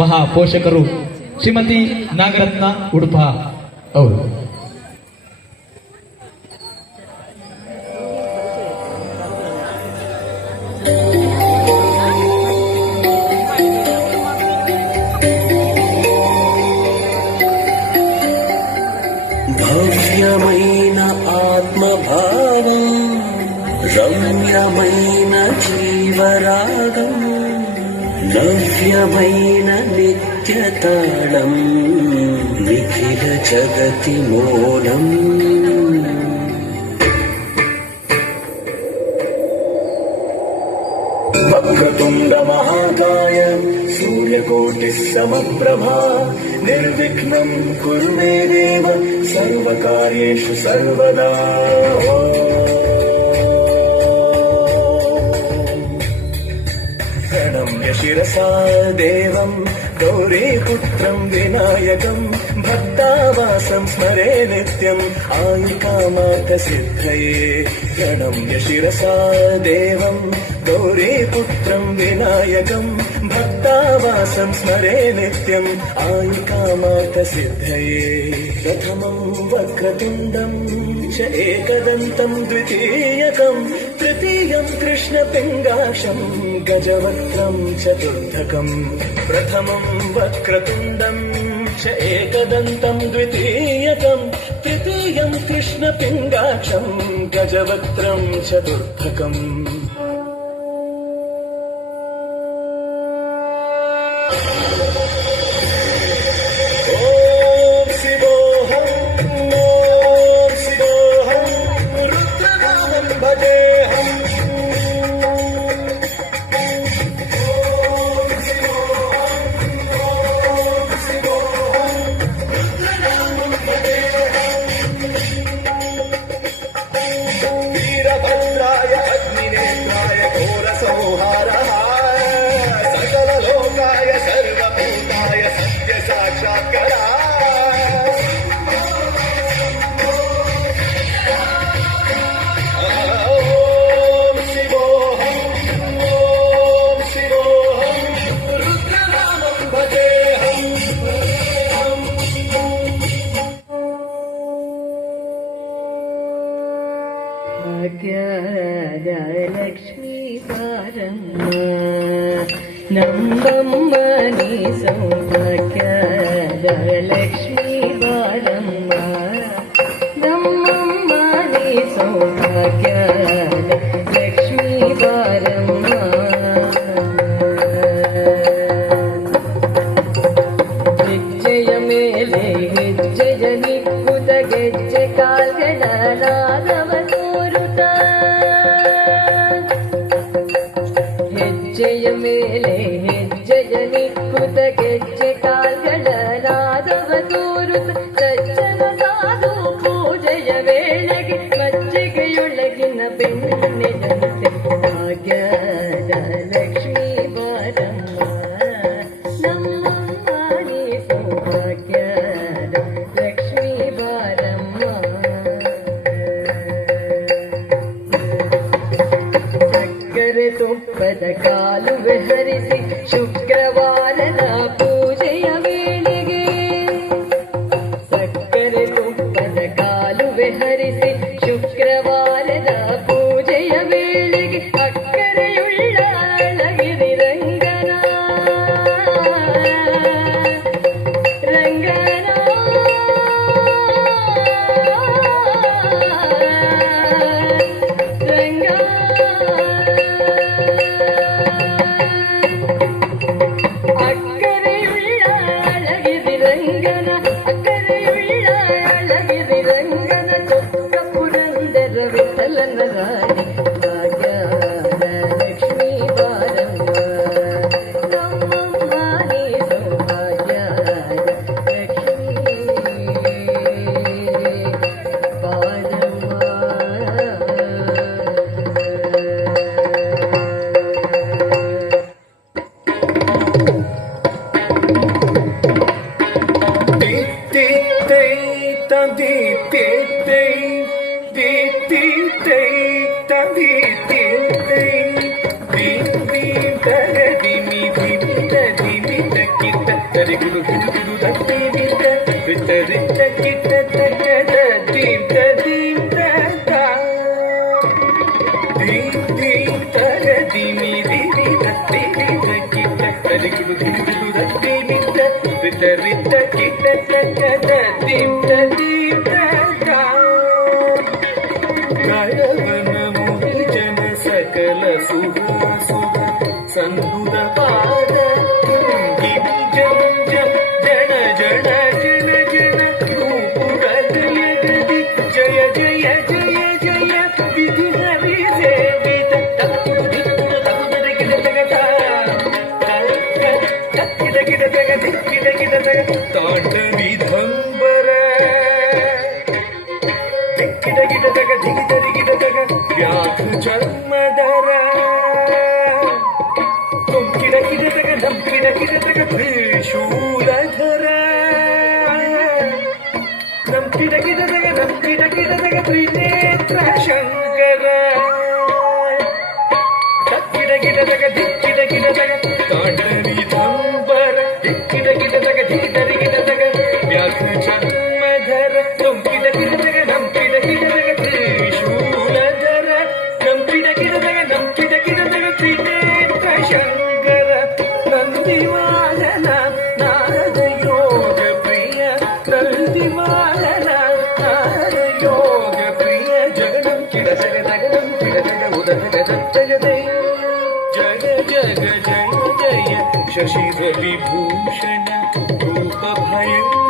ಮಹಾ ಪೋಷಕರು ಶ್ರೀಮತಿ ನಾಗರತ್ನ ಉಡುಪ ಅವರು భవ్యమైన ఆత్మభావం రమ్యమైన జీవరాగం నవ్యమైన నిత్యతాళం నిఖిల జగతి మూలం. వక్రతుండ మహాకాయ సూర్యకోటి సమప్రభా నిర్విఘ్నం కురు మే దేవ సర్వకార్యేషు సర్వదా. सादेवम् गौरीपुत्रं विनायकम् भक्तावासं स्मरे नित्यम् आयिकामातसिद्धये गणम्यशिरसादेवम् गौरीपुत्रं विनायकम् भक्ता वासं स्मरे नित्यम् आयिकामातसिद्धये प्रथमं वक्रतुण्डम् ప్రథమం వక్రతుండం చ ఏకదంతం ద్వితీయకం. తృతీయం కృష్ణపింగాక్షం గజవక్త్రం చతుర్థకం. ప్రథమం వక్రతుండం చ ఏకదంతం ద్వితీయకం. తృతీయం కృష్ణపింగాక్షం ಲಕ್ಷ್ಮೀಕಾರಮ್ಮ ನಂಬಮ್ಮ ನೀ ಸೌಭಾಗ್ಯ ಜಯಲಕ್ಷ್ಮೀ ಬಾರಮ್ಮ ನಮ್ಮಮ್ಮ ನೀ ಸೌಭಾಗ್ಯ ಲಕ್ಷ್ಮೀ ಬಾರಮ್ಮ ಹೆಜ್ಜೆಯ ಮೇಲೆ ಹೆಜ್ಜೆಯ ನಿಕ್ಕುದ ಗೆಜ್ಜೆ ಕಾಲ್ಗಳ ರಾಗವ ಮೇಲೆ ಹೆಜ್ಜೆಯ ನಿಕ್ಕುತ ಗೆಜ್ಜೆ ಕಾಲ್ಗಳ ನಾದವ ತೋರುತ್ತ ಸಜ್ಜನ ಸಾಧು ಪೂಜೆಯ ವೇಳೆಗೆ ಮಜ್ಜಿಗೆಯೊಳಗಿನ ಬೆಣ್ಣೆದಂತೆ ಭಾಗ್ಯದ ಲಕ್ಷ್ಮೀ ಬಾರಮ್ಮ ನಮ್ಮಮ್ಮ ನೀ ಸೌಭಾಗ್ಯದ ಲಕ್ಷ್ಮೀ ಬಾರಮ್ಮ ಸಕ್ಕರೆ ತುಪ್ಪದ ಕಾಲುವೆ Yeah. ಜನ್ಮದರ ತುಂಬಿಡ ಕಿಡತಗ ನಂಬಿಡ ಕಿಡತಗ ಭೀಷೂ दिवालन नारद योग प्रिय नारद योग प्रिय जग जग जय शशि शशिधरि रूप भय।